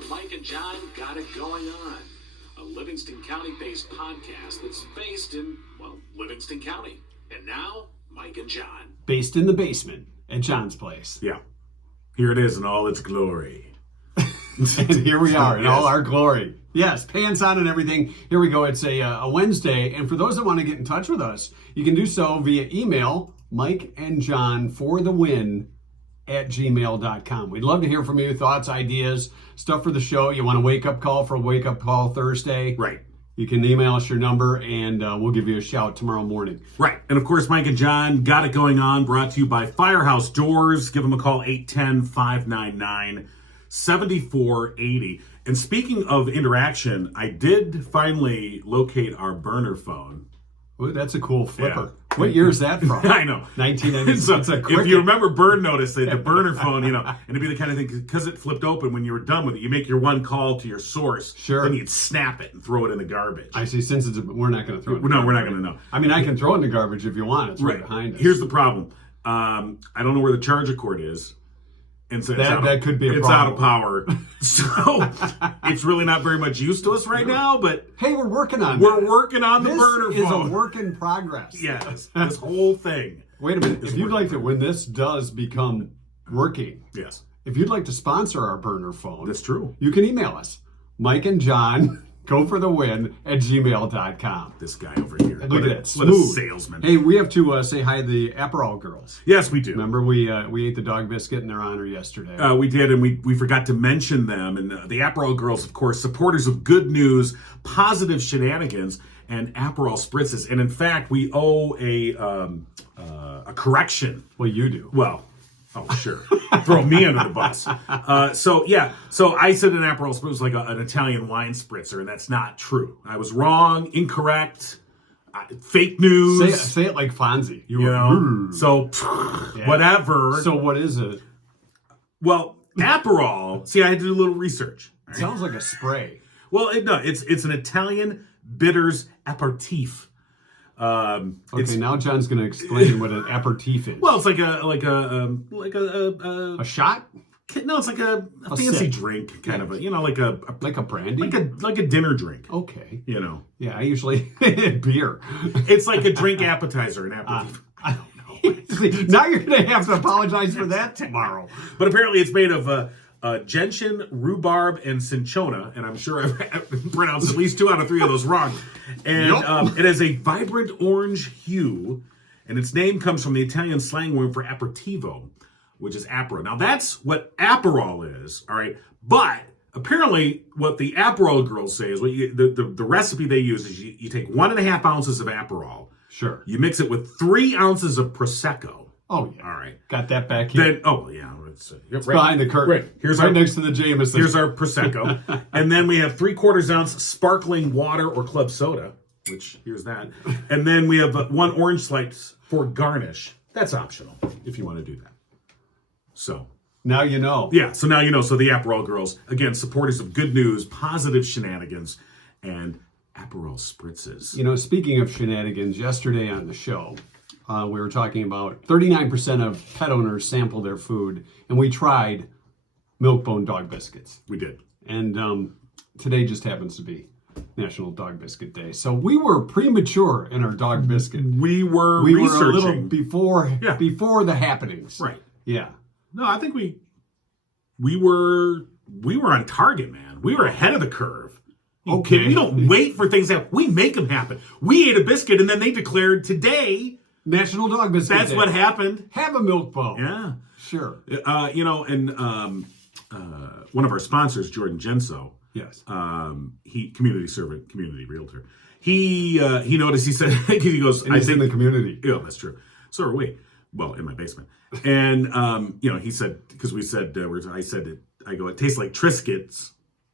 to Mike and John Got It Going On, a Livingston County-based podcast that's based in, well, Livingston County. And now, Mike and John. Based in the basement at John's place. Yeah. Here it is in all its glory. And here we are in all our glory. Yes, pants on and everything. Here we go. It's a Wednesday. And for those that want to get in touch with us, you can do so via email, mikeandjohn4thewin@gmail.com. We'd love to hear from you, thoughts, ideas, stuff for the show. You want a wake-up call for a wake-up call Thursday? Right. You can email us your number, and we'll give you a shout tomorrow morning. Right. And, of course, Mike and John Got It Going On, brought to you by Firehouse Doors. Give them a call, 810-599-7480. And speaking of interaction, I did finally locate our burner phone. Ooh, that's a cool flipper. Yeah. What year is that from? I know. 1996. So if you remember Burn Notice, the burner phone, and it'd be the kind of thing, because it flipped open when you were done with it, you make your one call to your source, sure, then you'd snap it and throw it in the garbage. I see. Since we're not going to throw it in the No, garbage. we're not going to know. I mean, I can throw it in the garbage if you want. It's right behind us. Here's the problem. I don't know where the charger cord is. And so that could be a it's problem. out of power. So it's really not very much use to us right now, but hey, we're working on the burner phone. This is a work in progress. Yes, this whole thing. Wait a minute. If you'd like to, when this does become working, yes, if you'd like to sponsor our burner phone, that's true. You can email us, Mike and John, goforthewin@gmail.com. This guy over here. Look at that. Smooth. What a salesman. Hey, we have to say hi to the Aperol Girls. Yes, we do. Remember, we ate the dog biscuit in their honor yesterday. We did, and we forgot to mention them. And the Aperol Girls, of course, supporters of good news, positive shenanigans, and Aperol spritzes. And in fact, we owe a correction. Well, you do. Well, oh, sure. Throw me under the bus. So I said an Aperol spritz was like an Italian wine spritzer, and that's not true. I was wrong, incorrect, fake news. Say it like Fonzie. You know? So, whatever. So what is it? Well, Aperol, see, I had to do a little research. It sounds like a spray. Well, it's an Italian bitters aperitif. Okay, now John's going to explain what an aperitif is. Well, it's like a shot. No, it's like a fancy drink, kind of like a brandy, like a dinner drink. Okay, Yeah, I usually beer. It's like a drink appetizer, an aperitif. I don't know. Now you're going to have to apologize for that tomorrow. But apparently, it's made of gentian, rhubarb, and cinchona, and I'm sure I've pronounced at least 2 out of 3 of those wrong. And it has a vibrant orange hue, and its name comes from the Italian slang word for aperitivo, which is Aperol. Now, that's what Aperol is, all right? But apparently, what the Aperol Girls say is the recipe they use is you take 1.5 ounces of Aperol. Sure. You mix it with 3 ounces of Prosecco. Oh, yeah. All right. Got that back here. Then, it's behind the curtain. Right. Here's next to the Jameson. Here's our Prosecco. And then we have 3/4 ounce sparkling water or club soda, which, here's that. And then we have 1 orange slice for garnish. That's optional if you want to do that. So. Now you know. Yeah, so now you know. So the Aperol Girls, again, supporters of good news, positive shenanigans, and Aperol spritzes. Speaking of shenanigans, yesterday on the show, we were talking about 39% of pet owners sample their food, and we tried Milk-Bone dog biscuits. We did. And today just happens to be National Dog Biscuit Day. So we were premature in our dog biscuit. We were a researching. little before the happenings. Right. Yeah. No, I think we were on target, man. We were ahead of the curve. Okay. We don't wait for things to happen. We make them happen. We ate a biscuit, and then they declared today National Dog Biscuit That's Day. what happened. Have a Milk-Bone. Yeah. Sure. And one of our sponsors, Jordan Genso, yes, he community servant, community realtor. He noticed. He said he goes. And he's in the community. Yeah, that's true. So are we. Well, in my basement. And he said, because we said I go, it tastes like Triscuits,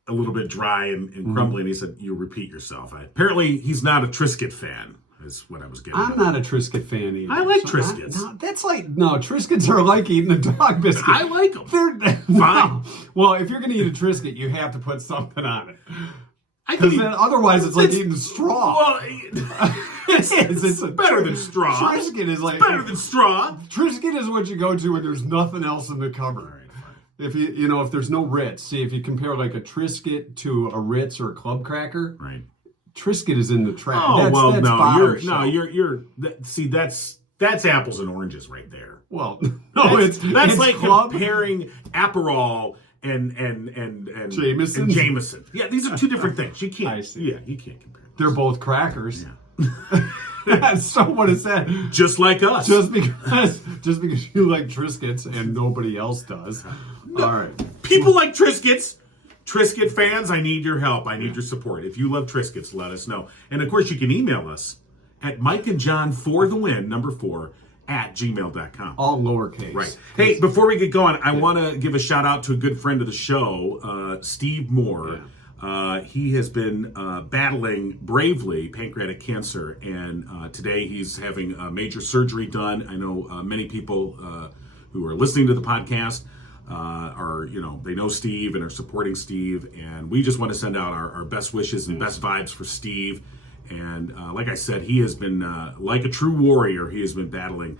a little bit dry and crumbly. And he said, you repeat yourself. Apparently, he's not a Triscuit fan. Is what I was getting. I'm not a Triscuit fan either. I like Triscuits. Triscuits are like eating a dog biscuit. I like them. They're fine. Well, if you're going to eat a Triscuit, you have to put something on it. Because otherwise, it's like eating straw. Well, it's better than straw. Triscuit is like better than straw. Triscuit is what you go to when there's nothing else in the cupboard. If if there's no Ritz, see if you compare like a Triscuit to a Ritz or a Club Cracker, Right. Triscuit is in the trash. Oh, That's see, that's apples and oranges right there. Well, no, That's it's like Club. comparing Aperol and Jameson. And Jameson. Yeah, these are two different things. You can't. I see. Yeah, you can't compare. They're both crackers. Yeah. So what is that? Just like us. Just because you like Triscuits and nobody else does. All right. People like Triscuits. Triscuit fans, I need your help. I need your support. If you love Triscuits, let us know. And of course, you can email us at mikeandjohn4thewin, 4, All lowercase. Right. Hey, before we get going, I want to give a shout out to a good friend of the show, Steve Moore. Yeah. He has been battling bravely pancreatic cancer, and today he's having major surgery done. I know many people who are listening to the podcast they know Steve and are supporting Steve, and we just want to send out our best wishes and best vibes for Steve. And like I said, he has been like a true warrior. He has been battling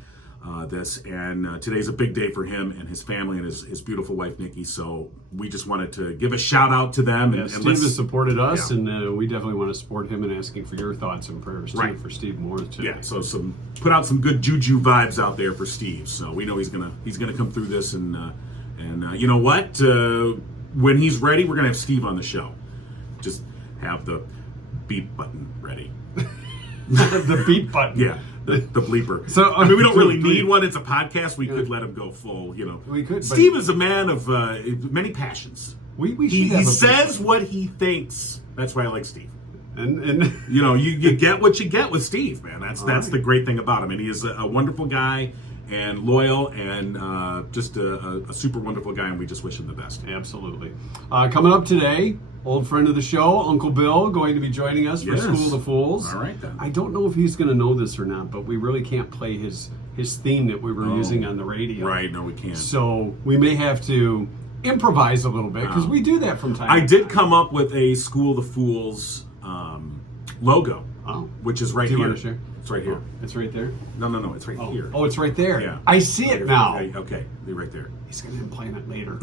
this, and today's a big day for him and his family and his beautiful wife Nikki. So we just wanted to give a shout out to them. And Steve has supported us, and we definitely want to support him and asking for your thoughts and prayers too for Steve Moore too. Yeah, so put out some good juju vibes out there for Steve. So we know he's gonna come through this, and you know what? When he's ready, we're gonna have Steve on the show. Just have the beep button ready. The beep button. Yeah. The bleeper. So we don't really need one. It's a podcast. We could let him go full. We could. Steve is a man of many passions. He says what he thinks. That's why I like Steve. And you get what you get with Steve, man. That's right. The great thing about him, and he is a wonderful guy and loyal and just a super wonderful guy, and we just wish him the best. Absolutely. Coming up today, old friend of the show, Uncle Bill, going to be joining us for School of the Fools. All right, then. I don't know if he's going to know this or not, but we really can't play his theme that we were using on the radio. Right, no, we can't. So we may have to improvise a little bit, because we do that from time to time. I did come up with a School of the Fools logo, which is right here. Do you want to share? It's right here. It's right there? No, it's right here. Oh, it's right there. Yeah. I see it now. Okay, they're right there. He's going to implant it later.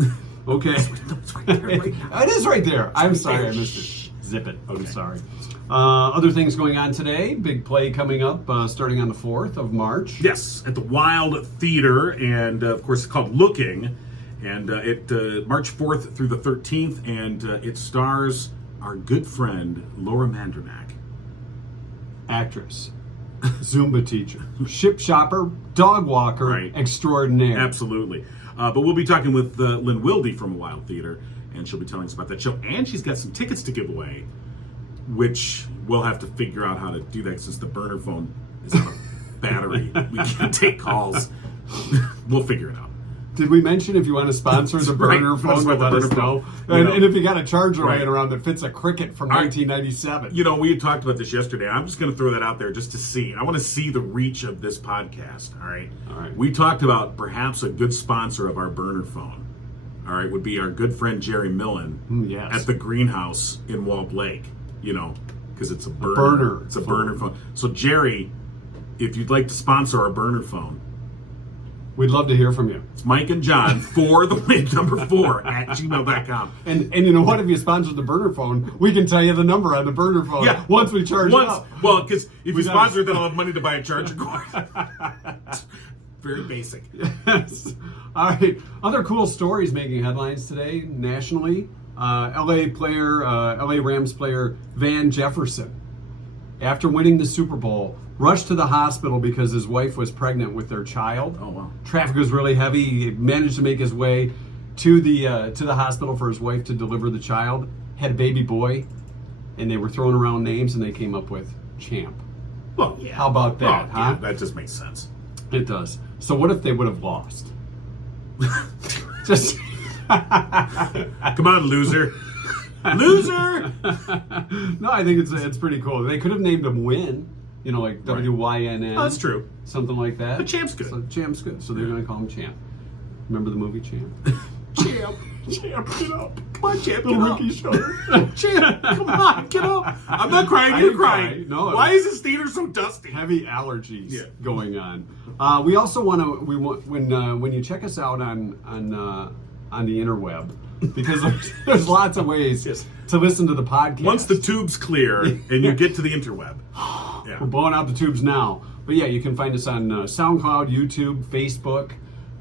Okay. It's right there right now. It is right there. I'm sorry, I missed it. Zip it. I'm sorry. Other things going on today. Big play coming up starting on the 4th of March. Yes, at the Wilde Theatre, and of course it's called Looking, and it March 4th through the 13th, and it stars our good friend Laura Mandranak. Actress, Zumba teacher, ship shopper, dog walker, extraordinaire. Absolutely. But we'll be talking with Lynne Wilde from A Wilde Theatre, and she'll be telling us about that show. And she's got some tickets to give away, which we'll have to figure out how to do that since the burner phone is on a battery. We can't take calls. We'll figure it out. Did we mention if you want to sponsor the burner phone, let us know? And if you got a charger laying around that fits a Cricket from 1997. We had talked about this yesterday. I'm just going to throw that out there just to see. I want to see the reach of this podcast, all right? We talked about perhaps a good sponsor of our burner phone, all right, would be our good friend Jerry Millen at the greenhouse in Walled Lake, because it's a burner. It's a burner phone. So, Jerry, if you'd like to sponsor our burner phone, we'd love to hear from you. It's Mike and John for the win, number 4 at gmail.com. And you know what? If you sponsor the burner phone, we can tell you the number on the burner phone once we charge it up. Well, because if you sponsor it, then I'll have money to buy a charger cord. Very basic. Yes. All right. Other cool stories making headlines today nationally. LA Rams player Van Jefferson, after winning the Super Bowl, rushed to the hospital because his wife was pregnant with their child. Oh, wow. Traffic was really heavy. He managed to make his way to the hospital for his wife to deliver the child. Had a baby boy, and they were throwing around names, and they came up with Champ. Well, yeah. How about that, huh? Yeah, that just makes sense. It does. So what if they would have lost? Just come on, loser. Loser! No, I think it's pretty cool. They could have named him Win. Like WYNN. Oh, that's true. Something like that. But Champ's good. So Champ's good. So they're going to call him Champ. Remember the movie Champ? Champ, get up. Come on, Champ, get up. Champ, come on, get up. I'm not crying, you're crying. No. Why is this theater so dusty? Heavy allergies going on. We also want to, when you check us out on on the interweb because there's lots of ways to listen to the podcast. Once the tube's clear and you get to the interweb. Yeah. We're blowing out the tubes now. But yeah, you can find us on SoundCloud, YouTube, Facebook,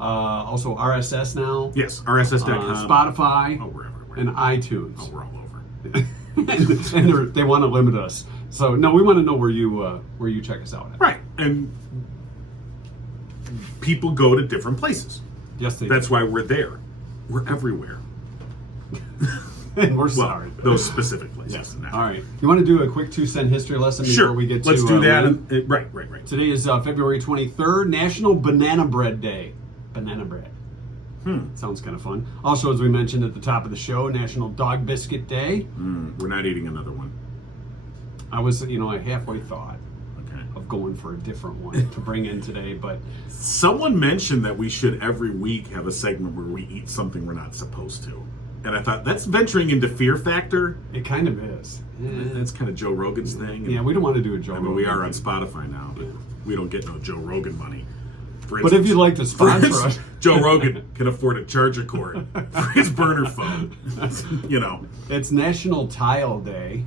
also RSS now. Yes, RSS.com. Spotify, and iTunes. Oh, we're all over. and they want to limit us. So no, we want to know where you check us out at. Right, and people go to different places. Yes, they That's do. why we're there. We're everywhere. And we're sorry. Those specific places. Yes. No. All right. You want to do a quick 2-cent history lesson before we get to Let's do that. Lynne? Right. Today is February 23rd, National Banana Bread Day. Banana bread. Sounds kind of fun. Also, as we mentioned at the top of the show, National Dog Biscuit Day. We're not eating another one. I halfway thought of going for a different one to bring in today, but Someone mentioned that we should every week have a segment where we eat something we're not supposed to. And I thought, that's venturing into Fear Factor. it kind of is. That's kind of Joe Rogan's thing. Yeah, we don't want to do a Joe Rogan. We are on Spotify now, but we don't get no Joe Rogan money. For But if you'd like to for sponsor instance, us, Joe Rogan can afford a charger cord for his burner phone. it's National Tile Day.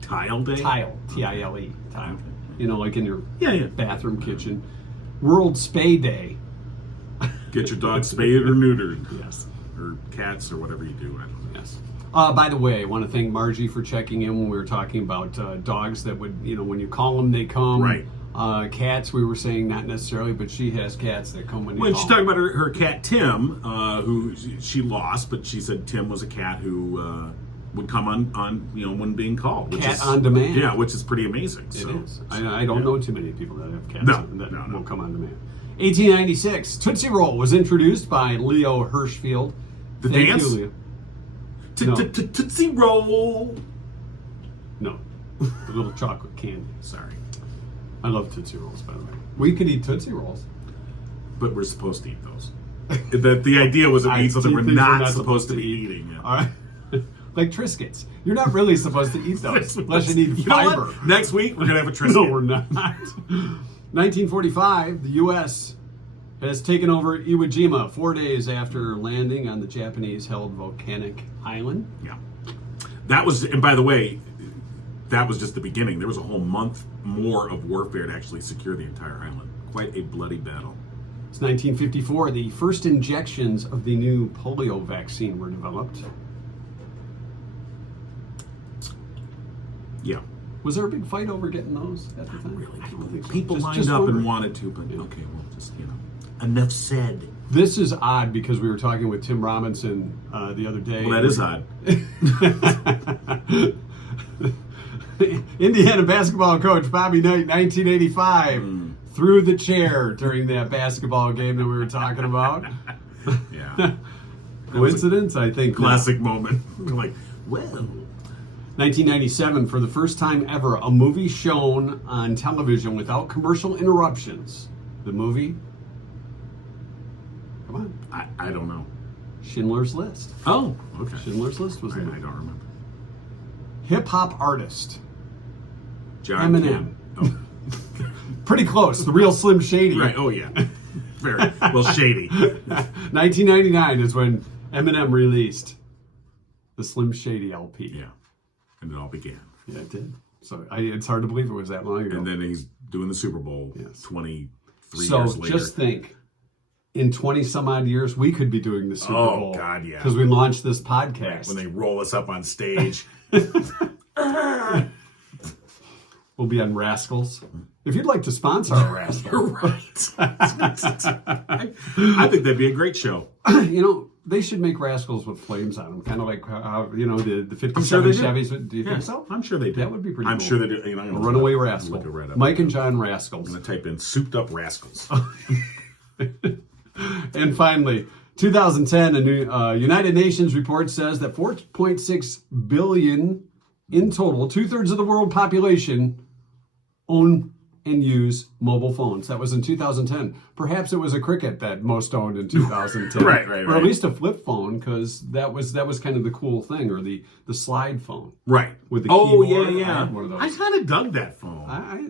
Tile Day? Tile, T-I-L-E, tile. Okay. Like in your Yeah. bathroom, kitchen. World Spay Day. Get your dog spayed or neutered. Yes. Or cats or whatever you do. I don't know. Yes. By the way, I want to thank Margie for checking in when we were talking about dogs that would, when you call them, they come. Right. Cats, we were saying not necessarily, but she has cats that come when you When call she talked about her cat Tim, who she lost, but she said Tim was a cat who would come on when being called. Which Cat is, on demand. Yeah, which is pretty amazing. It So is. I don't know too many people that have cats that will come on demand. 1896, Tootsie Roll was introduced by Leo Hirschfield. The Thank dance? you, Leo. Tootsie Roll. No, the little chocolate candy. Sorry. I love Tootsie Rolls, by the way. We could eat Tootsie Rolls. But we're supposed to eat those. The idea was that we eat something we're not supposed to be eating. Yeah. All right. Like Triscuits. You're not really supposed to eat those unless you need fiber. What? Next week, we're going to have a Triscuit. No, we're not. 1945, the U.S. has taken over Iwo Jima 4 days after landing on the Japanese-held volcanic island. Yeah. That was, and by the way, that was just the beginning. There was a whole month more of warfare to actually secure the entire island. Quite a bloody battle. It's 1954. The first injections of the new polio vaccine were developed. Yeah. Was there a big fight over getting those at the time? Really? I don't think so. People lined just up wondering. and wanted to, but okay, well, just, enough said. This is odd because we were talking with Tim Robinson the other day. Well, that is odd. Indiana basketball coach Bobby Knight, 1985, threw the chair during that basketball game that we were talking about. Yeah. Coincidence? I think. Classic moment. We're like, well. 1997, for the first time ever, a movie shown on television without commercial interruptions. The movie? Come on. I don't know. Schindler's List. Oh, okay. Schindler's List was I the don't movie. remember. Hip-hop artist. John Eminem. Kim. Pretty close. The real Slim Shady. Right, oh yeah. Very well, shady. 1999 is when Eminem released the Slim Shady LP. Yeah. And it all began. Yeah, it did. So it's hard to believe it was that long ago. And then he's doing the Super Bowl 23 years later. So just think, in 20 some odd years, we could be doing the Super Bowl. Oh, God, yeah. Because we launched this podcast. When they roll us up on stage. We'll be on Rascals. If you'd like to sponsor our Rascals. You're right. I think that'd be a great show. They should make Rascals with flames on them. Kind of like how, the 57 sure they do. Chevys. Do you think so? I'm sure they do. That would be pretty I'm cool. sure they do. I'm A runaway rascal. Look it right up. Mike and John Rascals. I'm going to type in souped up rascals. And finally, 2010, a new United Nations report says that 4.6 billion in total, 2/3 of the world population, own and use mobile phones. That was in 2010. Perhaps it was a Cricket that most owned in 2010. Right. Or at least a flip phone, because that was kind of the cool thing, or the slide phone. Right. With the keyboard. keyboard. Yeah. I had one of those. I kind of dug that phone.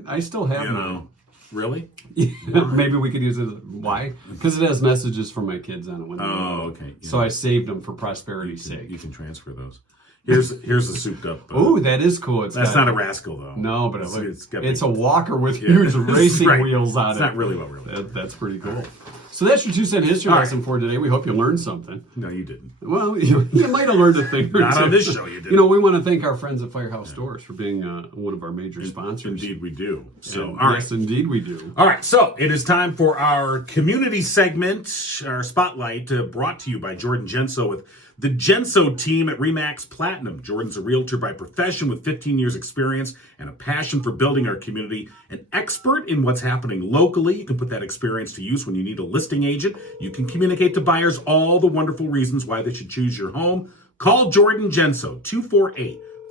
I still have You one. know. Really? Maybe we could use it. Why? Because it has messages from my kids on it. When okay. Yeah. So I saved them for prosperity's sake. You can transfer those. Here's a souped up. Oh, that is cool. That's not a rascal though. No, but it's a walker with huge racing wheels on it. It's not really what we're looking. That's pretty cool. So that's your 2-cent history lesson for today. We hope you learned something. No, you didn't. Well, you might have learned a thing or two. Not on this show, you didn't. You know, we want to thank our friends at Firehouse Stores for being one of our major sponsors. Indeed, we do. So, all right. Yes, indeed, we do. All right, so it is time for our community segment, our spotlight, brought to you by Jordan Genso with the Genso team at Remax Platinum. Jordan's a realtor by profession with 15 years experience and a passion for building our community. An expert in what's happening locally. You can put that experience to use when you need a listing agent. You can communicate to buyers all the wonderful reasons why they should choose your home. Call Jordan Genso,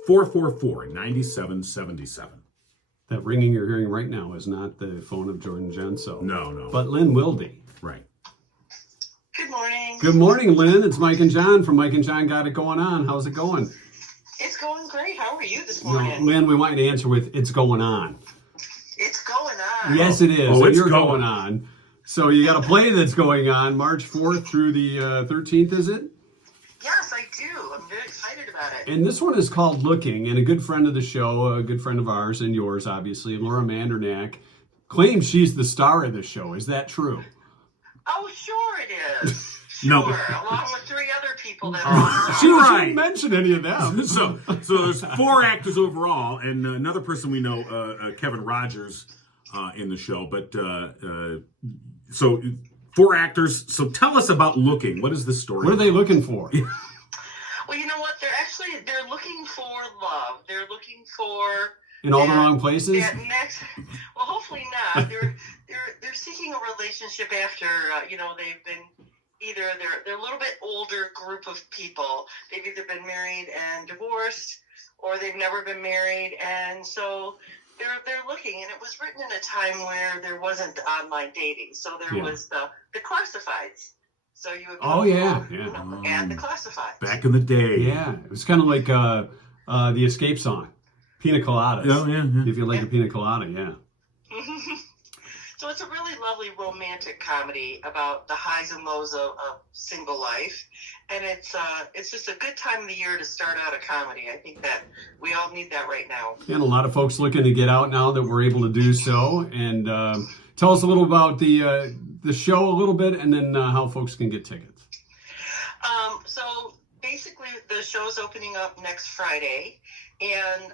248-444-9777. That ringing you're hearing right now is not the phone of Jordan Genso. No. But Lynne Wilde. Right. Good morning. Good morning, Lynn. It's Mike and John from Mike and John Got It Going On. How's it going? It's going great. How are you this morning? Lynn, we want you to answer with "It's going on." It's going on. Yes, it is. Oh, it's You're going on. So you got a play that's going on March 4th through the 13th, is it? Yes, I do. I'm very excited about it. And this one is called Looking, and a good friend of the show, a good friend of ours and yours, obviously, Laura Mandernack, claims she's the star of the show. Is that true? Oh, sure it is. No. Sure, along with 3 other people that are. She didn't mention any of them. So there's 4 actors overall, and another person we know, Kevin Rogers, in the show. But so 4 actors. So tell us about Looking. What is this story? What are they looking for? Well, you know what? They're looking for love. They're looking for. In all the wrong places? That next, well, hopefully not. They're seeking a relationship after they've been either they're a little bit older group of people. They've either been married and divorced, or they've never been married, and so they're looking. And it was written in a time where there wasn't online dating, so there was the classifieds. So you would go and the classifieds Back in the day. Yeah, it was kind of like the Escape song. Pina coladas. Oh, yeah. If you like a pina colada, yeah. So it's a really lovely romantic comedy about the highs and lows of single life, and it's just a good time of the year to start out a comedy. I think that we all need that right now. And a lot of folks looking to get out now that we're able to do so. And tell us a little about the show a little bit, and then how folks can get tickets. So basically, the show's opening up next Friday. And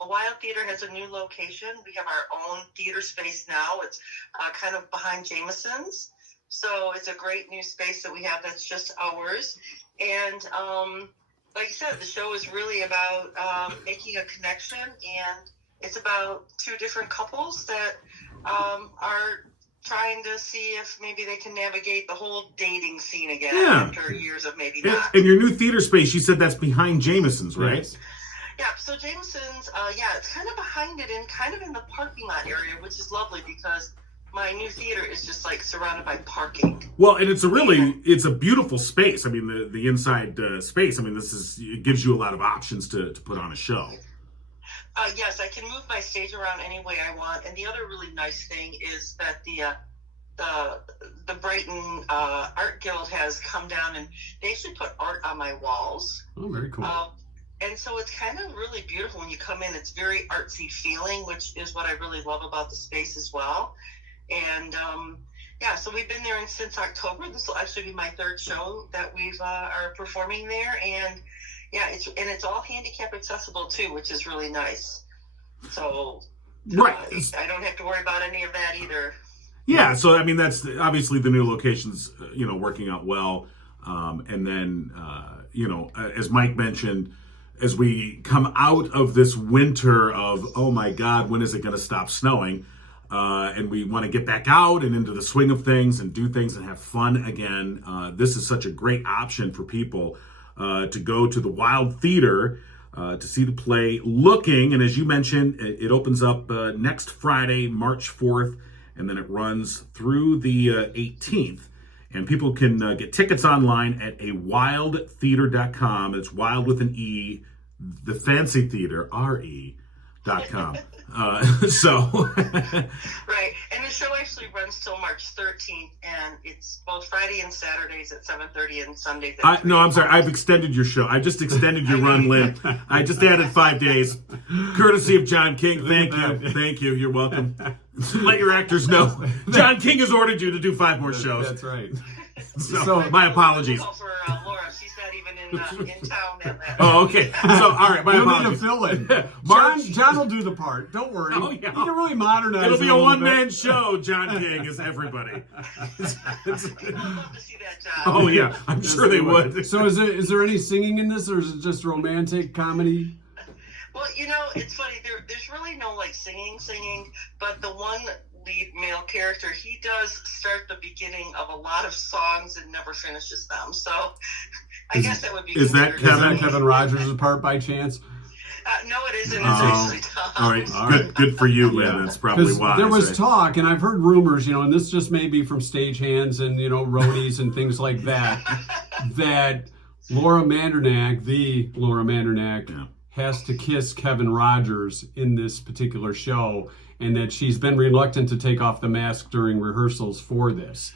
A Wilde Theatre has a new location. We have our own theater space now. It's kind of behind Jameson's. So it's a great new space that we have that's just ours. And like I said, the show is really about making a connection. And it's about 2 different couples that are trying to see if maybe they can navigate the whole dating scene again after years of maybe not. And your new theater space, you said that's behind Jameson's, right? Yes. Yeah, so Jameson's, it's kind of behind it and kind of in the parking lot area, which is lovely because my new theater is just like surrounded by parking. Well, and it's a beautiful space. I mean, the inside space, I mean, it gives you a lot of options to put on a show. Yes, I can move my stage around any way I want. And the other really nice thing is that the Brighton Art Guild has come down and they actually put art on my walls. Oh, very cool. And so it's kind of really beautiful when you come in. It's very artsy feeling, which is what I really love about the space as well. And so we've been there since October. This will actually be my 3rd show that we've are performing there. And it's all handicap accessible too, which is really nice. So I don't have to worry about any of that either. Yeah, so I mean that's obviously the new location's working out well. And then as Mike mentioned, as we come out of this winter of, oh my God, when is it going to stop snowing? And we want to get back out and into the swing of things and do things and have fun again. This is such a great option for people to go to the Wilde Theatre to see the play Looking. And as you mentioned, it opens up next Friday, March 4th, and then it runs through the 18th. And people can get tickets online at awildetheater.com. It's Wild with an E, the fancy theater, R-E, So Right, and the show actually runs till March 13th, and it's both Friday and Saturdays at 7:30 and Sundays at 3. no, I'm sorry. I've extended your show. I just extended your run, Lynn. I just added 5 days, courtesy of John King. Thank you. You're welcome. Let your actors know. John King has ordered you to do 5 more shows. That's right. So my apologies. Call for Laura. She's not even in town at that. Oh, okay. So all right, my You'll need apologies. to fill in. March. John will do the part. Don't worry. Oh, yeah. He can really modernize It'll be it a little one-man bit. show. John King is everybody. People would love to see that job. Oh yeah, I'm sure they would. So is there any singing in this, or is it just romantic comedy? Well, it's funny. There's really no singing, but the one lead male character, he does start the beginning of a lot of songs and never finishes them. So I guess that would be. Is that Is that Kevin Rogers' part by chance? No, it isn't. It's actually Tom. All right, good for you, Lynn. That's probably Because why. there was talk, and I've heard rumors, and this just may be from stagehands and roadies and things like that, that Laura Mandernack, has to kiss Kevin Rogers in this particular show, and that she's been reluctant to take off the mask during rehearsals for this.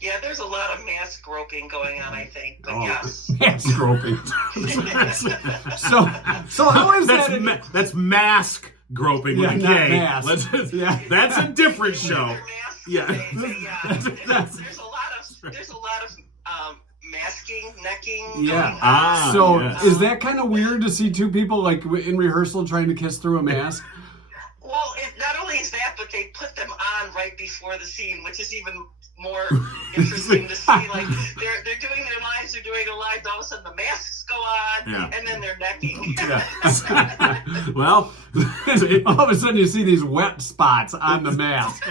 Yeah, there's a lot of mask groping going on, I think. But yes. Mask groping. so how is that? That's mask groping with a not K. mask. That's a different show. Their masks, Yeah. There's a lot of masking, necking. Yeah. Going on. So yes. is that kind of weird to see two people in rehearsal trying to kiss through a mask? Well, not only is that, but they put them on right before the scene, which is even more interesting to see. Like they're doing their lines, they're doing a line, all of a sudden the masks go on, and then they're necking. Well, all of a sudden you see these wet spots on the mask.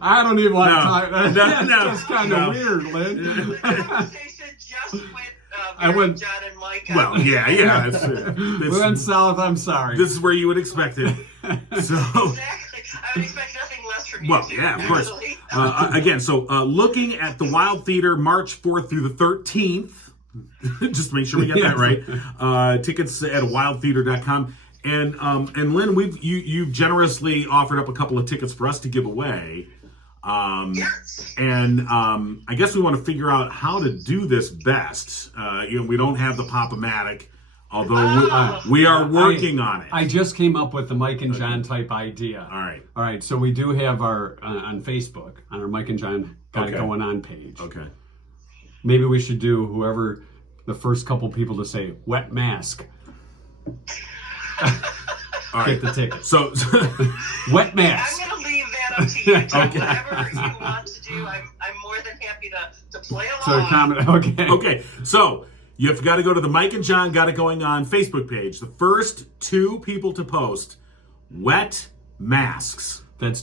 I don't even want to talk. That's just kind of weird, Lynn. The conversation just went went- John and Mike. well, yeah. We went south. I'm sorry. This is where you would expect it. So. Exactly. I would expect nothing less from you. Well, two, yeah, of course. actually. Again, so looking at the Wilde Theater, March 4th through the 13th. Just to make sure we get that right. Tickets at awildetheater.com. And Lynn, you've generously offered up a couple of tickets for us to give away. Yes. And I guess we want to figure out how to do this best. We don't have the Pop-O-Matic, although we are working on it. I just came up with the Mike and John type idea. All right. So we do have our on Facebook on our Mike and John Got It Going On page. Okay. Maybe we should do whoever the first couple people to say wet mask All right. get the ticket. So, Wet I'm mask. going to leave that up to you. John. Whatever you want to do, I'm more than happy to play So along. comment. Okay. okay. So you've got to go to the Mike and John Got It Going On Facebook page. The first 2 people to post wet masks. That's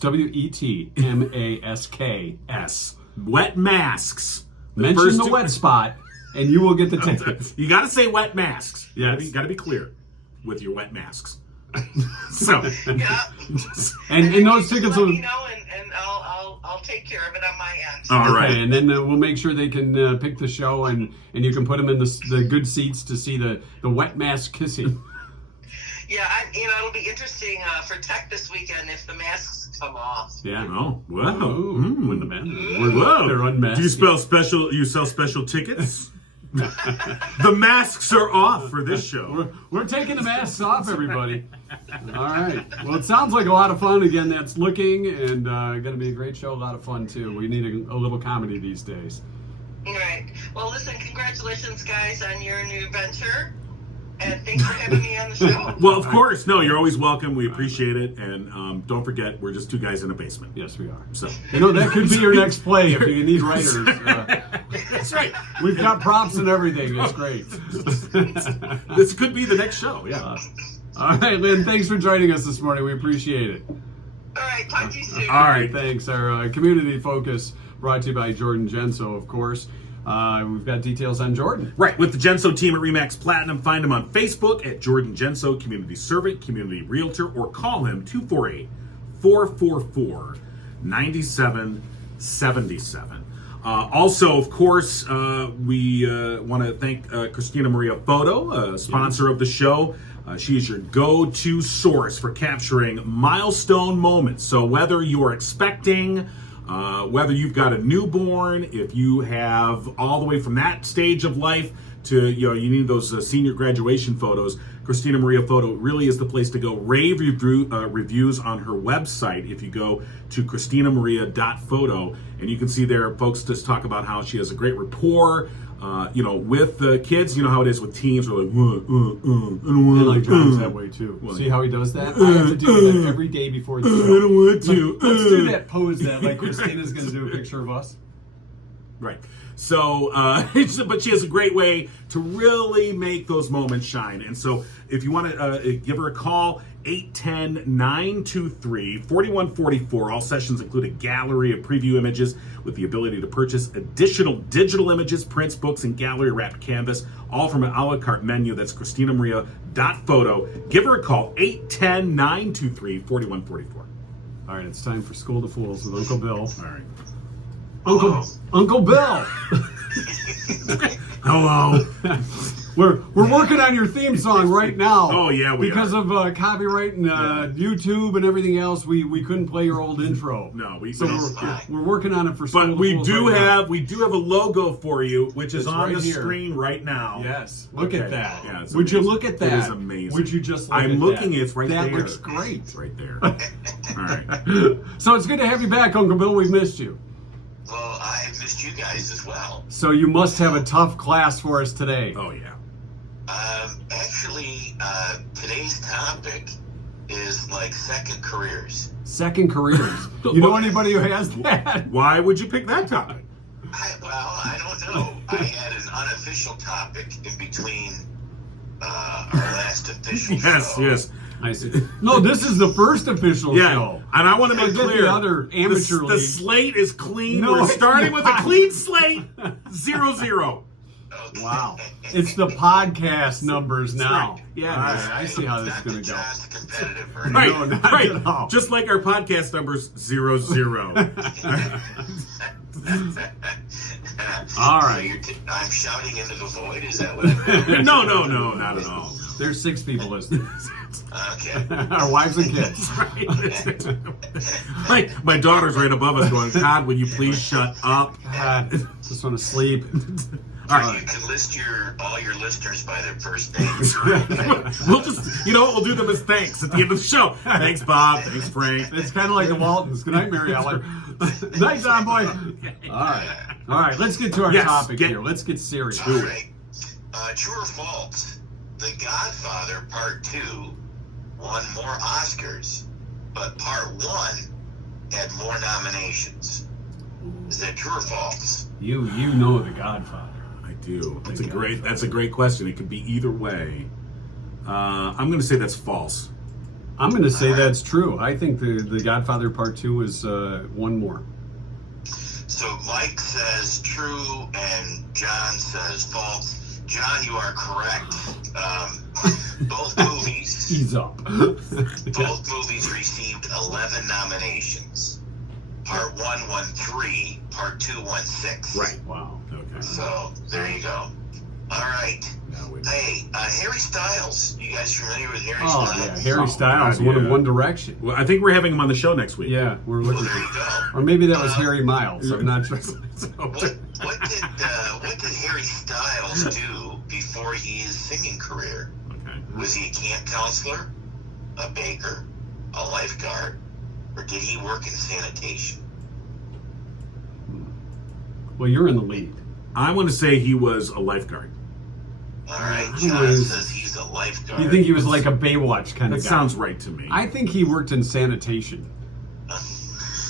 WETMASKS. Wet masks. Mention first the 2 wet spot, and you will get the ticket. You got to say wet masks. Yes. Got to be clear with your wet masks. So, Yeah. And those tickets let will. me know, and I'll take care of it on my end. all right. Okay, and then we'll make sure they can pick the show, and you can put them in the good seats to see the wet mask kissing. Yeah, it'll be interesting for tech this weekend if the masks come off. Yeah. Oh, wow. Ooh, when the man, Whoa. they're unmasked. Do you sell special tickets? The masks are off for this show. We're taking the masks off, everybody. All right. Well, it sounds like a lot of fun. Again, that's looking, and going to be a great show. A lot of fun too. We need a little comedy these days. All right. Well, listen, congratulations, guys, on your new venture. And thanks for having me on the show. Well, of course. No, you're always welcome. We appreciate it. And don't forget, we're just 2 guys in a basement. Yes, we are. So That could be your next play if you need writers. that's right. We've got props and everything. It's great. This could be the next show. Yeah. All right, Lynn, thanks for joining us this morning. We appreciate it. All right. Talk to you soon. All right. Thanks. Our community focus brought to you by Jordan Genso, of course. We've got details on Jordan. Right, with the Genso team at RE/MAX Platinum. Find him on Facebook at Jordan Genso, Community Servant, Community Realtor, or call him 248-444-9777. Also, of course, we want to thank Christina Maria Photo, sponsor of the show. She is your go-to source for capturing milestone moments. So whether you are expecting, whether you've got a newborn, if you have all the way from that stage of life to, you need those senior graduation photos, Christina Maria Photo really is the place to go. Rave reviews on her website. If you go to christinamaria.photo, and you can see there, folks just talk about how she has a great rapport, with the kids. You know how it is with teens. We're like, I don't want And like John's that way too. What? See how he does that? I have to do that every day before the show. I don't want to. Let's do that pose that like Christina's going to do a picture of us. Right. So, but she has a great way to really make those moments shine. And so if you want to give her a call, 810-923-4144. All sessions include a gallery of preview images with the ability to purchase additional digital images, prints, books, and gallery wrapped canvas, all from an a la carte menu. That's christinamaria.photo. Give her a call, 810-923-4144. All right, it's time for School to Fools with Uncle Bill. All right. Uncle Bill. Hello. We're working on your theme song right now. Oh, yeah, we because are. of copyright and YouTube and everything else, we couldn't play your old intro. No, we're working on it for School But to we Fools do right now. have a logo for you, which is It's on right the here. screen right now. Yes, look Okay. at that. Yeah, it's Would you amazing. look at that? It is amazing. Would you just look I'm at looking, that? it's right that there. That looks great. It's right there. All right. So it's good to have you back, Uncle Bill. We've missed you. Well, I missed you guys as well. So you must have a tough class for us today. Oh, yeah. Actually, today's topic is like second careers. Second careers. You know anybody who has that? Why would you pick that topic? I don't know. I had an unofficial topic in between our last official show. Yes. I see. No, this is the first official Yeah, show. and I want to make Forget clear, the other amateur the league. slate is clean. No, We're it's starting with a not. clean slate, 0-0. Okay. Wow. It's the podcast numbers now. right. Yeah, All right, that's I see how this is Not going that to go. John's competitive or Right, No, not right. at all. Just like our podcast numbers, 0-0. All So right. I'm shouting into the void. Is that what it is? No, not at all. There's 6 people listening. Okay. Our wives and kids. Right. My daughter's right above us going, God, will you please shut up? God, just want to sleep. All right. You can list all your listeners by their first names. We'll just, you know what, we'll do them as thanks at the end of the show. Thanks, Bob. Thanks, Frank. It's kind of like the Waltons. Good night, Mary Ellen. Night, John Boy. All right. Let's get to our Yes, topic here. Let's get serious. All right. True or false? The Godfather Part 2 won more Oscars, but Part 1 had more nominations. Is that true or false? You know The Godfather. I do. That's a great question. It could be either way. I'm going to say that's false. I'm going to say that's true. I think the Godfather Part 2 is one more. So Mike says true and John says false. John, you are correct. Both movies Ease up. Both movies received 11 nominations. Part 1 won 3, Part 2 won 6. Right. Wow. Okay. So, there you go. All right. Now we- Hey, Harry Styles. You guys familiar with Harry Oh, Styles? yeah. Harry Oh, Styles, God, one of yeah. One Direction. Well, I think we're having him on the show next week. Yeah, we're Well, looking there you for. go. Or maybe that was Harry Miles. I'm not sure. What did Harry Styles do before his singing career? Okay. Was he a camp counselor, a baker, a lifeguard, or did he work in sanitation? Well, you're in the lead. I want to say he was a lifeguard. All right, He John was- says he's a lifeguard. You think he was like a Baywatch kind That of guy? sounds right to me. I think he worked in sanitation.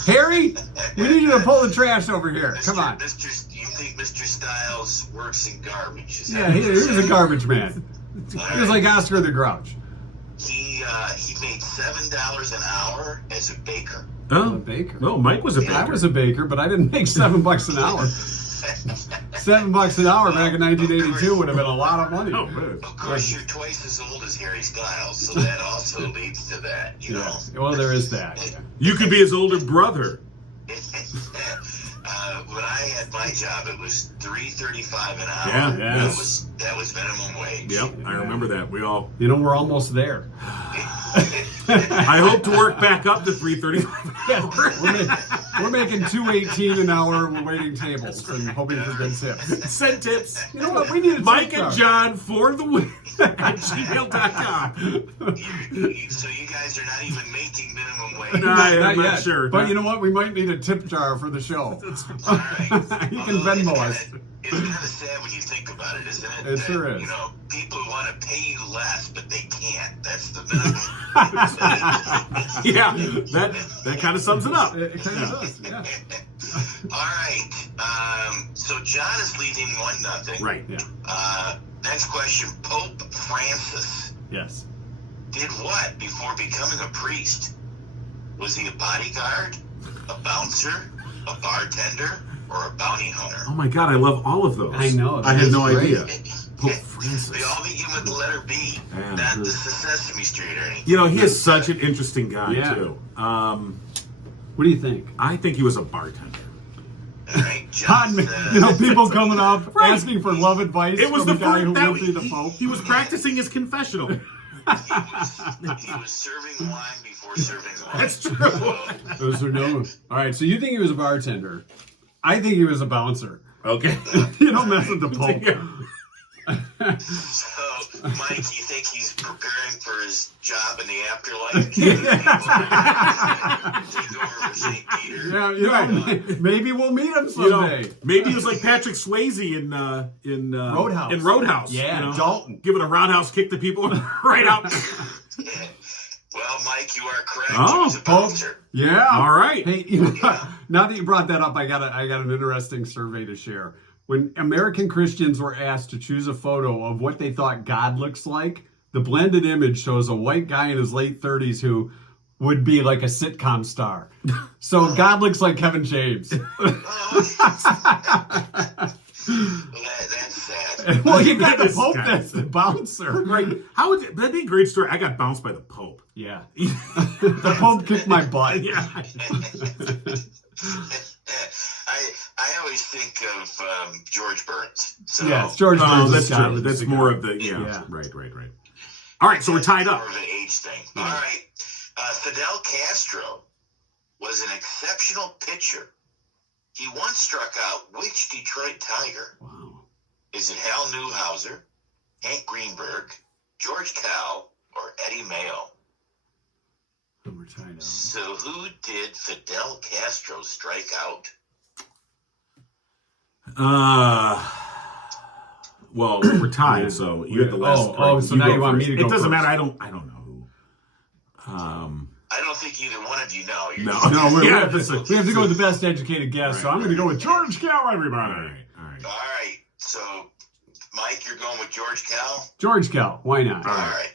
Harry, we need you to pull the trash over here. Come on. You think Mr. Styles works in garbage? Is that Yeah, what he you're was a saying? garbage man. All He was right. like Oscar the Grouch. He made $7 an hour as a baker. Oh, A baker. No, Mike was a baker. I was a baker, but I didn't make $7 an hour. $7 an hour back in 1982 would have been a lot of money. Oh, man. Of course, you're twice as old as Harry Styles, so that also leads to that, you know. Yeah. Well, there is that. Yeah. You could be his older brother. when I had my job, it was $3.35 an hour. Yeah, yes. That was minimum wage. Yep, I remember that. We all. You know, we're almost there. I hope to work back up to $3.35. We're making $2.18 an hour. We're waiting tables and hoping for good tips. Send tips. You know what? We need a Mike tip and jar. John for the win at gmail.com. So you guys are not even making minimum wage. No, I'm not yet. sure. But you know what? We might need a tip jar for the show. All right. You can Venmo us. It's kind of sad when you think about it, isn't it? It sure is. You know, people want to pay you less, but they can't. That's the minimum. Yeah, that kind of sums it up. It kind of does, yeah. All right. So John is leading 1-0. Right. Yeah. Next question. Pope Francis Yes. did what before becoming a priest? Was he a bodyguard, a bouncer, a bartender, or a bounty hunter? Oh my God, I love all of those. I know, I had no that's great. idea. Pope Francis. They all begin with the letter B. Yeah. Not the Sesame Street or anything. You know, he is such an interesting guy Yeah. too. What do you think? I think he was a bartender. All right, John God, says- you know, people coming up Right. asking for love advice It was from the the guy first who that will be the Pope. he was practicing his confessional. He was serving wine before serving wine. That's true. Those who know. All right, so you think he was a bartender. I think he was a bouncer. Okay. You don't mess with the Pope. So, Mike, you think he's preparing for his job in the afterlife? Take over for St. Peter? Yeah, you know, maybe we'll meet him You know, someday. maybe he was like Patrick Swayze in Roadhouse. In Roadhouse. Yeah, you know? Dalton. Give it a roundhouse kick to people right out. Well, Mike, you are correct. Oh, He was a bouncer. Yeah. All right. Hey, you know, now that you brought that up, I got an interesting survey to share. When American Christians were asked to choose a photo of what they thought God looks like, the blended image shows a white guy in his late 30s who would be like a sitcom star. So God looks like Kevin James. That's sad. Well, you got the This Pope guy. that's the bouncer. Right. How would that'd be a great story. I got bounced by the Pope. Yeah. The Pope kicked my butt. Yeah. I always think of George Burns. So, Yes, George Oh, Burns. that's is God. true. That's He's a more guy. of the Yeah. Right. All right, so we're tied up. More of an age thing. All right. Fidel Castro was an exceptional pitcher. He once struck out which Detroit Tiger? Wow. Is it Hal Newhouser, Hank Greenberg, George Cal, or Eddie Mayo? And we're tied up. So who did Fidel Castro strike out? Well, we're tied, so you had the last. So now you want me to go It doesn't first. matter. I don't know who. I don't think either one of you know. You're No. just- No, we Yeah, have that's to, a- we have to go with the best educated guess. So I'm going to go with George Cal, everybody. All right. All right. So, Mike, you're going with George Cal? George Cal. Why not? All right.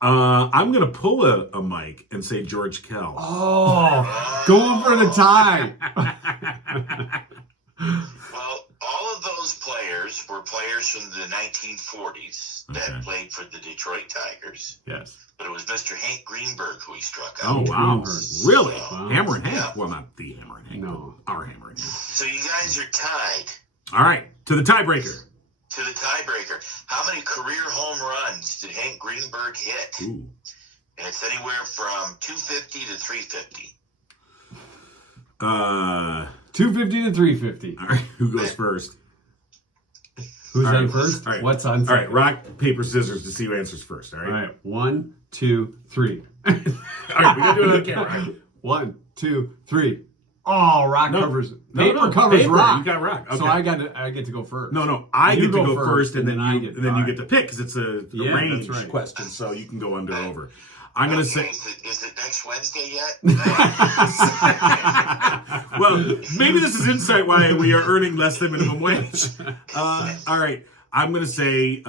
I'm gonna pull a mic and say George Kell. Oh, going for the tie. Well, all of those players were players from the 1940s that Okay. played for the Detroit Tigers. Yes. But it was Mr. Hank Greenberg who he struck Oh out. wow! Greenberg. Really? Wow. Hammer and Hank? Yeah. Well, not the Hammer and Hank. No. but our Hammer and Hank. So you guys are tied All right, to the tiebreaker. to the tiebreaker. How many career home runs did Hank Greenberg hit? Ooh. And it's anywhere from 250 to 350. 250 to 350. All right. Who goes first? Who's All on right, first? all right. What's on All right, second? rock, paper, scissors to see who answers first. All All right. right. 1, 2, 3. All right, we gotta do it on camera. All right. 1, 2, 3. Oh, rock No. covers. No, Paper no, covers paper. rock. You got rock. So Okay. I get to go first. No, I You get to go first, and then I you, get. and then all you right. get to pick because it's a Yeah, range that's right. question, so you can go under or over. I'm gonna say. Is it next Wednesday yet? Well, maybe this is insight why we are earning less than minimum wage. All right, I'm gonna say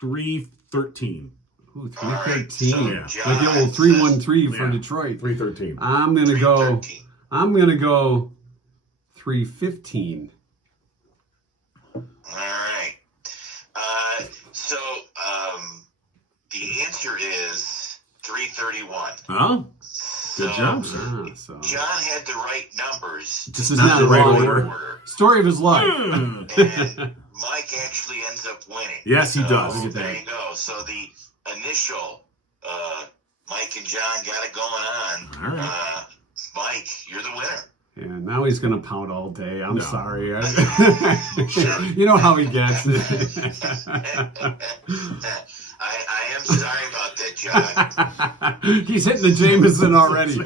313. Ooh, All right, 313. so Yeah. John Like the old 313 Yeah. from Detroit. 313. I'm gonna go. 313. I'm gonna go 315. All right. So the answer is 331. Oh, Good job, sir. So John had the right numbers. this is not not the the right wrong order. order. Story of his life. And Mike actually ends up winning. Yes, he does. So there you go. So the initial Mike and John got it going on. All right. Mike, you're the winner. Yeah, now he's gonna pout all day. I'm No. sorry. You know how he gets. I am sorry about that, John. He's hitting the Jameson already.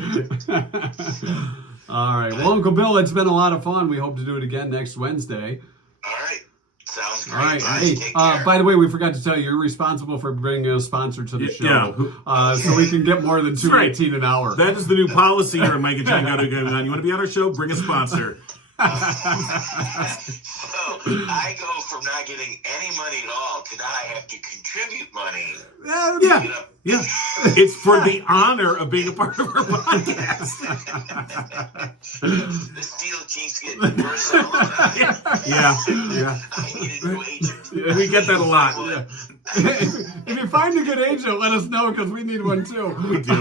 All right. Well, Uncle Bill, it's been a lot of fun. We hope to do it again next Wednesday. All right. Sounds great. All right. Guys. Hey, Take care. by the way, we forgot to tell you, you're responsible for bringing a sponsor to the show. Yeah. So we can get more than right. $2.18 an hour. That is the new policy here at Mike and John Got It Going On. You want to be on our show? Bring a sponsor. So I go from not getting any money at all to now I have to contribute money. Yeah. You know, Yeah. It's for the honor of being a part of our podcast. the steel keeps getting worse all the time. Yeah. I need a new agent. We get that a lot. Yeah. If you find a good agent, let us know because we need one too. We do.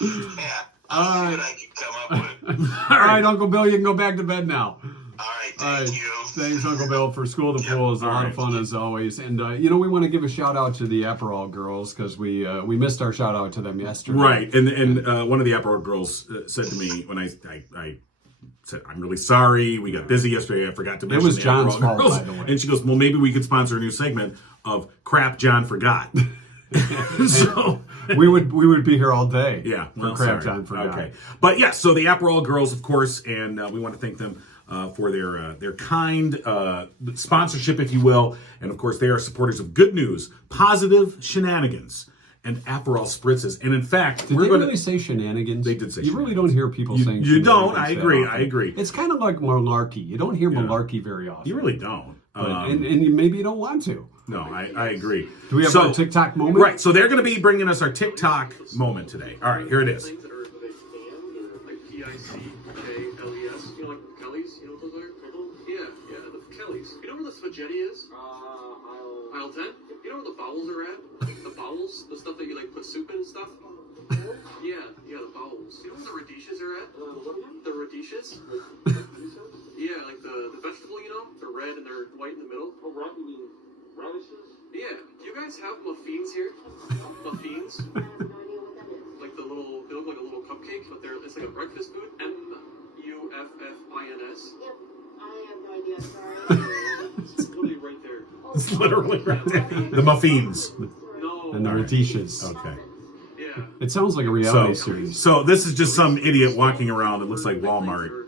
Yeah. I'll see what I can come up with. All right, Uncle Bill, you can go back to bed now. All right. All right. Thank you. Thanks, Uncle Bill, for School of the Fools. A lot of fun as always. And, we want to give a shout out to the Aperol Girls because we missed our shout out to them yesterday. Right. And one of the Aperol Girls said to me when I said, I'm really sorry. We got busy yesterday. I forgot to mention was the John's Aperol fault, Girls. by the way. And she goes, well, maybe we could sponsor a new segment of Crap John Forgot. So... We would be here all day. Yeah, for well, Crap sorry. John Forgot. Okay, but yeah, so the Aperol Girls, of course, and we want to thank them for their kind sponsorship, if you will, and of course, they are supporters of good news, positive shenanigans, and Aperol spritzes. And in fact, Did they really say shenanigans? They did say You really don't hear people saying you don't. shenanigans I that agree. often. I agree. It's kind of like malarkey. You don't hear malarkey very often. You really don't. And maybe you don't want to. No, I agree. Do we have our TikTok moment? Right. So they're going to be bringing us our TikTok moment today. All right, here it is. Things that are big band, like P-I-C-K-L-E-S. You know, like Kelly's? You know what those are? Yeah, the Kelly's. You know where the spaghetti is? Aisle 10? You know where the bowels are at? The bowels? The stuff that you, like, put soup in and stuff? Yeah, the bowels. You know where the radishes are at? The radishes? Yeah, like the vegetable, you know? They're red and they're white in the middle. Oh, right, you mean radishes? Yeah. Do you guys have muffins here? Muffins? Like the little, they look like a little cupcake, but it's like a breakfast food. M-U-F-F-I-N-S. Yep. I have no idea, sorry. It's literally right there. It's literally right there. The muffins. No. And the radishes. Okay. Yeah. It sounds like a reality series. So this is just some idiot walking around. It looks like Walmart,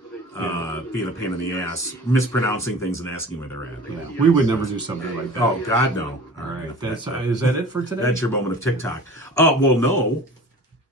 being a pain in the ass, mispronouncing things and asking where they're at. Yeah, we would never do something like that. Oh God, no! All right, is that it for today? That's your moment of TikTok. Oh well, no,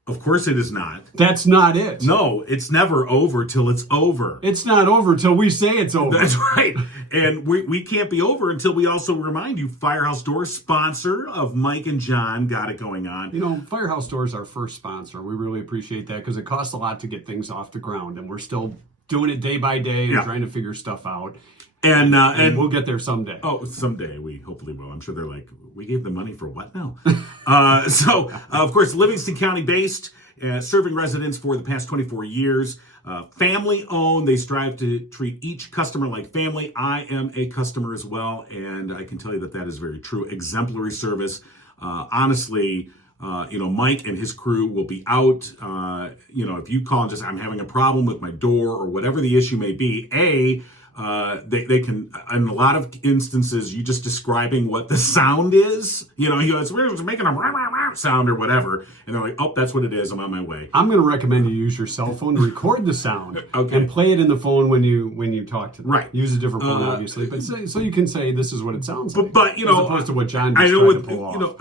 of course it is not. That's not it. No, it's never over till it's over. It's not over till we say it's over. That's right. And we can't be over until we also remind you, Firehouse Doors, sponsor of Mike and John, got it going on. You know, Firehouse Door is our first sponsor. We really appreciate that because it costs a lot to get things off the ground, and we're still doing it day by day and trying to figure stuff out. And we'll get there someday. Oh, someday we hopefully will. I'm sure they're like, we gave them money for what now? Of course, Livingston County based, serving residents for the past 24 years. Family owned. They strive to treat each customer like family. I am a customer as well, and I can tell you that is very true. Exemplary service. Honestly, Mike and his crew will be out. If you call and just, I'm having a problem with my door or whatever the issue may be, they can, in a lot of instances, you just describing what the sound is. He goes, we're making a rah, rah, rah sound or whatever. And they're like, oh, that's what it is. I'm on my way. I'm going to recommend you use your cell phone to record the sound and play it in the phone when you talk to them. Right. Use a different phone, obviously, but so you can say this is what it sounds like. But as opposed to what John just I know tried with to pull off.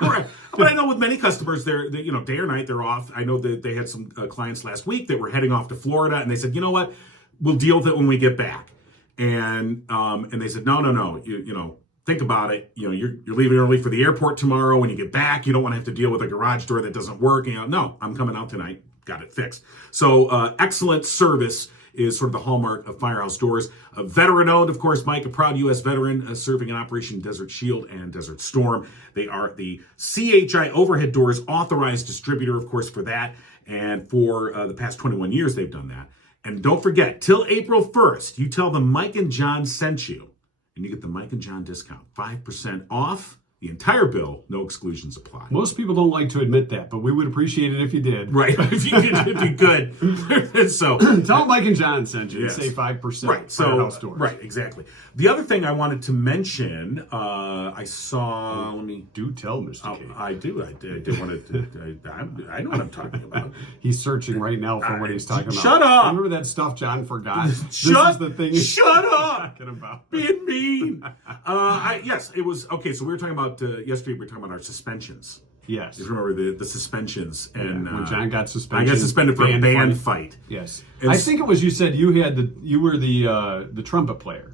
right. But I know with many customers, they're day or night, they're off. I know that they had some clients last week that were heading off to Florida, and they said, you know what, we'll deal with it when we get back. And they said, no, think about it. You're leaving early for the airport tomorrow. When you get back, you don't want to have to deal with a garage door that doesn't work. No, I'm coming out tonight. Got it fixed. So excellent service. is sort of the hallmark of Firehouse Doors. A veteran-owned, of course, Mike, a proud U.S. veteran serving in Operation Desert Shield and Desert Storm. They are the CHI Overhead Doors authorized distributor, of course, for that. And for the past 21 years, they've done that. And don't forget, till April 1st, you tell them Mike and John sent you, and you get the Mike and John discount, 5% off the entire bill, no exclusions apply. Most people don't like to admit that, but we would appreciate it if you did. Right, if you could. So tell Mike and John sent you. Yes. Say 5%. Right. So Firehouse Doors. right, exactly. The other thing I wanted to mention, I saw. Let me do tell, Mr. K. I do. I did want to. I know what I'm talking about. He's searching right now for what he's talking about. Shut up! Remember that stuff John forgot? This is the thing. Shut up! Talking about being mean. Yes, it was okay. So we were talking about yesterday. We were talking about our suspensions. Yes. You remember the suspensions and when John got suspended. I got suspended for a band fight. Yes. And I think it was you said you were the trumpet player.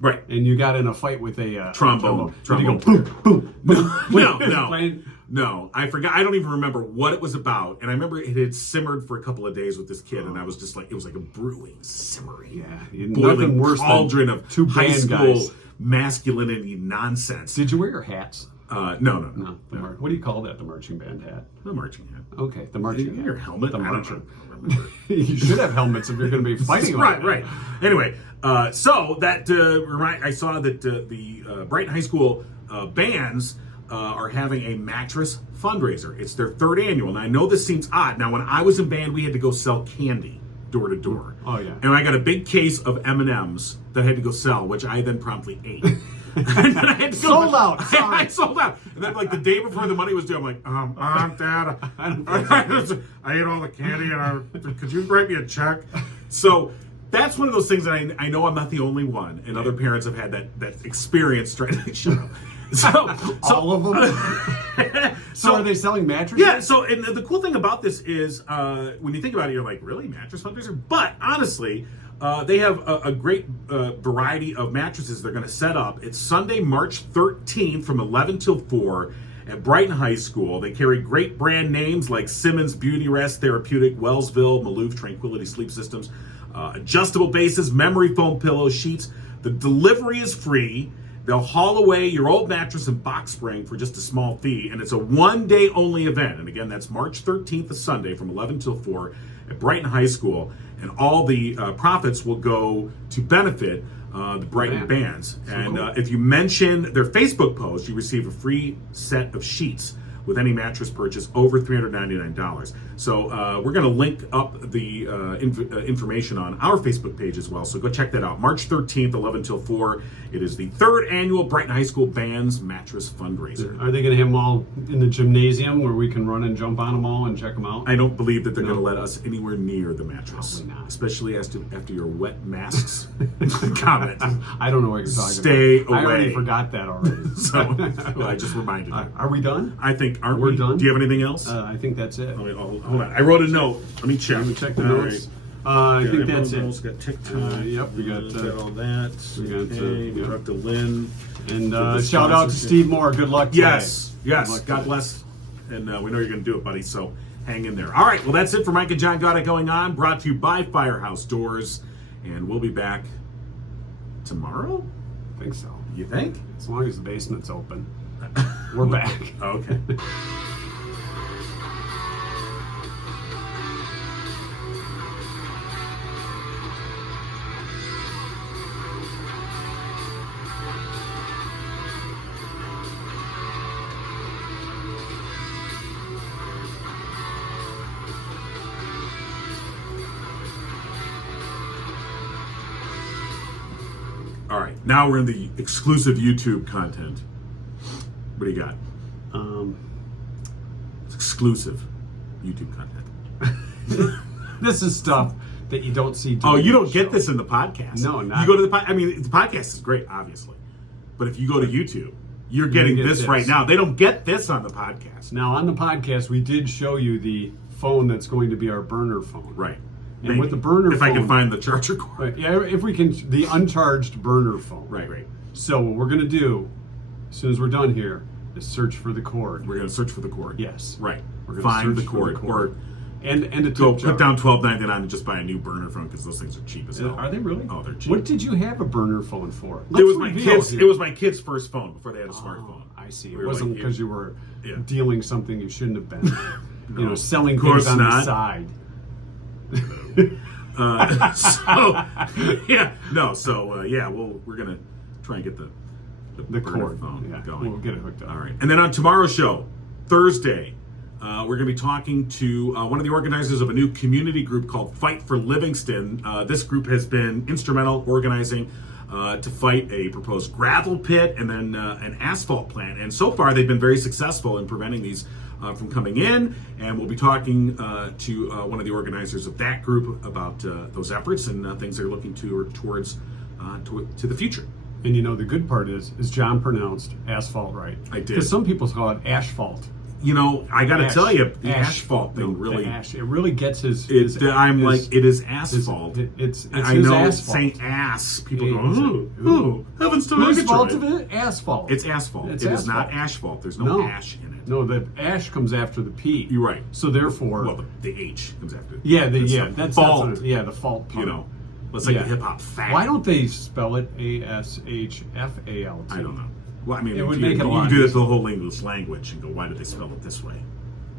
Right. And you got in a fight with a trombone. And you go boom, boom, boom. No, I forgot. I don't even remember what it was about. And I remember it had simmered for a couple of days with this kid, and I was just like, it was like a brewing, simmering, boiling worse cauldron than of two high band school guys. masculinity nonsense. Did you wear your hats? No. What do you call that? The marching band hat? The marching hat. Okay, the marching hat. Your helmet? The I don't marching. remember. You should have helmets if you're going to be fighting. Right. Anyway, so that I saw that the Brighton High School bands are having a mattress fundraiser. It's their third annual, and I know this seems odd. Now, when I was in band, we had to go sell candy door to door. Oh yeah. And I got a big case of M&Ms that I had to go sell, which I then promptly ate. And then I had to go, sold out. I sold out. And then, like, the day before the money was due, I'm like, Dad, I ate all the candy, and could you write me a check? So that's one of those things that I know I'm not the only one, and other parents have had that experience trying to shut up. So all of them. So are they selling mattresses? Yeah. So and the cool thing about this is when you think about it, you're like, really, mattress fundraiser? But honestly, they have a great variety of mattresses they're going to set up. It's Sunday, March 13th from 11 till 4 at Brighton High School. They carry great brand names like Simmons, Beauty Rest, Therapeutic, Wellsville, Maloof, Tranquility Sleep Systems, adjustable bases, memory foam pillows, sheets. The delivery is free. They'll haul away your old mattress and box spring for just a small fee, and it's a one-day only event. And again, that's March 13th, a Sunday, from 11 till 4 at Brighton High School. And all the profits will go to benefit the Brighton bands. And if you mention their Facebook post, you receive a free set of sheets with any mattress purchase over $399. So we're going to link up the information on our Facebook page as well. So go check that out. March 13th, 11 till 4. It is the third annual Brighton High School Bands Mattress Fundraiser. Are they going to have them all in the gymnasium where we can run and jump on them all and check them out? I don't believe that they're going to let us anywhere near the mattress. Probably not. Especially after your wet masks comment. I don't know what you're talking Stay about. I already away. forgot that already. So well, I just reminded you. Are we done? I think, aren't We're we? done? Do you have anything else? I think that's it. Hold on. I wrote a note. Let me check. Let me check the All notes. I think that's it. Got TikTok. Yep, we got all that. we got, We yep. talked to Lynn. And the shout out to sponsorship. Steve Moore. Good luck today. Yes. Good luck God today. bless. And we know you're going to do it, buddy. So hang in there. All right. Well, that's it for Mike and John Got It Going On. Brought to you by Firehouse Doors. And we'll be back tomorrow. I think so. You think? As long as the basement's open. We're back. Okay. All right, now we're in the exclusive YouTube content. What do you got? It's exclusive YouTube content. This is stuff that you don't see. Oh, during you the don't get show. this in the podcast. No, not. You go to the I mean, the podcast is great, obviously. But if you go to YouTube, you're getting get this this. right now. They don't get this on the podcast. Now, on the podcast, we did show you the phone that's going to be our burner phone. Right. And Maybe. with the burner if I can phone- find the charger cord. Right, yeah, if we can, the uncharged burner phone. Right. So what we're going to do, as soon as we're done here, is search for the cord. We're going to search for the cord. Yes. Right. We're gonna Find the search for cord. the cord. And a So tip jar. put down $12.99 and just buy a new burner phone because those things are cheap as hell. Are they really? Oh, they're cheap. What did you have a burner phone for? It was Let's my reveal kids. here. It was my kids' first phone before they had a smartphone. I see. We It were wasn't like, because you were Yeah. dealing something you shouldn't have been. No, selling of course things on the not. side. We're gonna try and get the The burner cord phone yeah. going. We'll get it hooked up. All right, and then on tomorrow's show, Thursday, we're going to be talking to one of the organizers of a new community group called Fight for Livingston. This group has been instrumental organizing to fight a proposed gravel pit and then an asphalt plant. And so far, they've been very successful in preventing these from coming in. And we'll be talking to one of the organizers of that group about those efforts and things they're looking towards to the future. And the good part is John pronounced asphalt right. I did. Because some people call it asphalt. I got to Ash. tell you, the Ash. asphalt thing No, really. the ash. It really gets his. It is asphalt. It's I his know asphalt. saying ass. People go, Ooh. ooh, heavens to Whose Murgatroyd. fault is it? Asphalt. It's asphalt. It's It is not asphalt. asphalt. There's no ash in it. No, the ash comes after the P. You're right. So therefore, Well, the H comes after. that's fault. the fault part. It's like Yeah. the hip hop fact. Why don't they spell it ASHFALT? I don't know. Well, I mean, It would you make it a lot do that to easier. the whole English language and go, why did they spell it this way?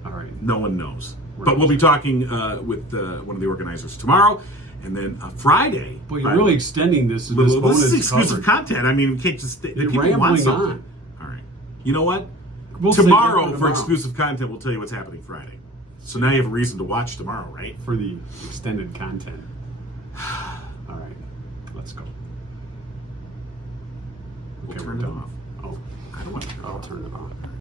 All right. No one knows. Right. But we'll be talking with one of the organizers tomorrow, and then Friday. Well, you're really extending this bonus This is exclusive coverage. content. I mean, we can't just. The You're people want rambling something. on. All right. You know what? We'll save that Tomorrow, for tomorrow. exclusive content, we'll tell you what's happening Friday. So now you have a reason to watch tomorrow, right? For the extended content. All right. Let's go. We'll Okay, turn we're it done. off. Oh, I don't want to. I'll turn it on.